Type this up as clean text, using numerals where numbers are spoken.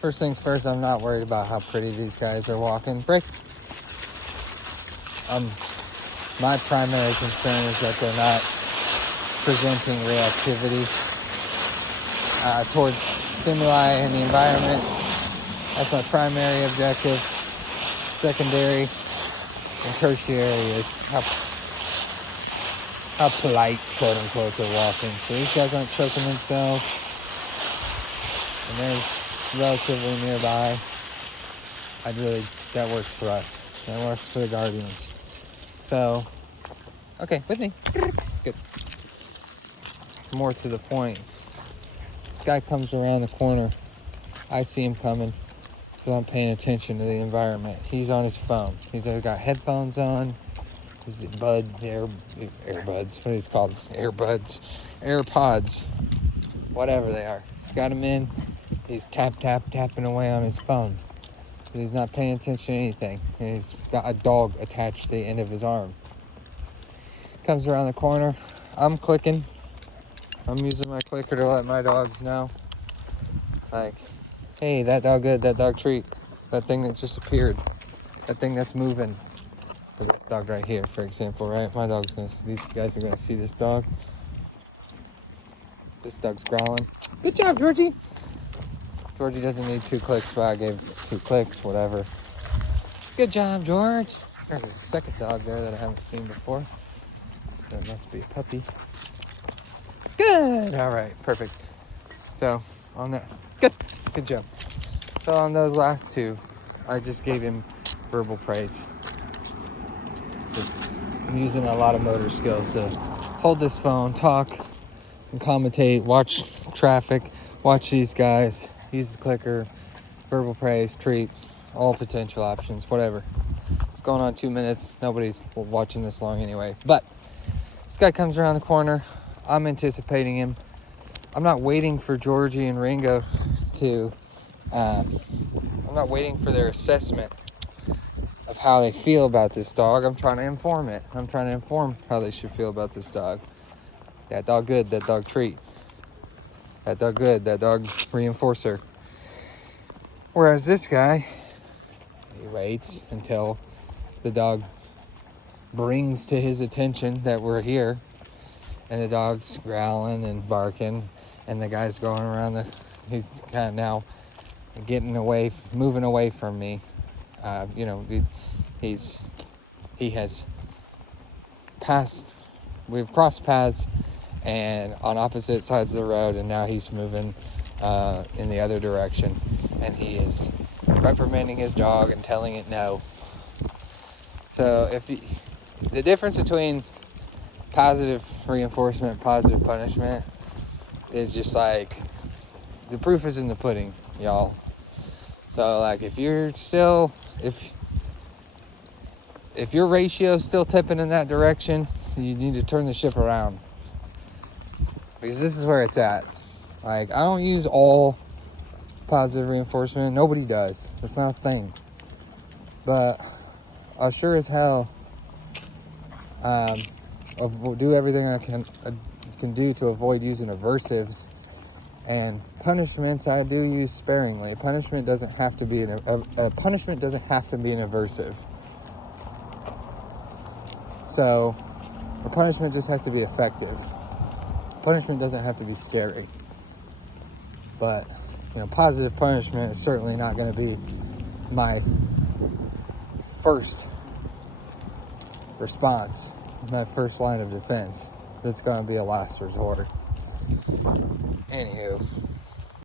First things first, I'm not worried about how pretty these guys are walking. Break. My primary concern is that they're not presenting reactivity towards stimuli in the environment. That's my primary objective. Secondary and tertiary is how polite, quote unquote, they're walking. So these guys aren't choking themselves, and they're relatively nearby. That works for us. That works for the Guardians. So, okay, with me. Good. More to the point. This guy comes around the corner. I see him coming because I'm paying attention to the environment. He's on his phone. He's got headphones on. His earbuds. What is it called? AirPods. Whatever they are. He's got them in. He's tapping away on his phone. He's not paying attention to anything. And he's got a dog attached to the end of his arm. Comes around the corner. I'm clicking. I'm using my clicker to let my dogs know. Like, hey, that dog good, that dog treat. That thing that just appeared. That thing that's moving. This dog right here, for example, right? My dog's gonna see, these guys are gonna see this dog. This dog's growling. Good job, Georgie. Georgie doesn't need 2 clicks, but I gave 2 clicks, whatever. Good job, George. There's a second dog there that I haven't seen before. So it must be a puppy. Good. All right, perfect. So on that, good job. So on those last 2, I just gave him verbal praise. So I'm using a lot of motor skills to hold this phone, talk, and commentate, watch traffic, watch these guys, use the clicker, verbal praise, treat, all potential options, whatever. It's going on 2 minutes. Nobody's watching this long anyway. But this guy comes around the corner. I'm anticipating him. I'm not waiting for Georgie and Ringo to, I'm not waiting for their assessment of how they feel about this dog. I'm trying to inform it. I'm trying to inform how they should feel about this dog. That dog good, that dog treat. That dog good, that dog reinforcer. Whereas this guy, he waits until the dog brings to his attention that we're here, and the dog's growling and barking, and the guy's going around he's kind of now moving away from me. He has passed, we've crossed paths and on opposite sides of the road, and now he's moving in the other direction, and he is reprimanding his dog and telling it no. So the difference between positive reinforcement, positive punishment is just like, the proof is in the pudding, y'all. So like, if your ratio is still tipping in that direction, you need to turn the ship around, because this is where it's at. Like, I don't use all positive reinforcement. Nobody does. It's not a thing. But I sure as hell do everything I can do to avoid using aversives. And punishments I do use sparingly. Punishment doesn't have to be an aversive. So a punishment just has to be effective. Punishment doesn't have to be scary. But positive punishment is certainly not going to be my first response, my first line of defense. That's going to be a last resort. Anywho,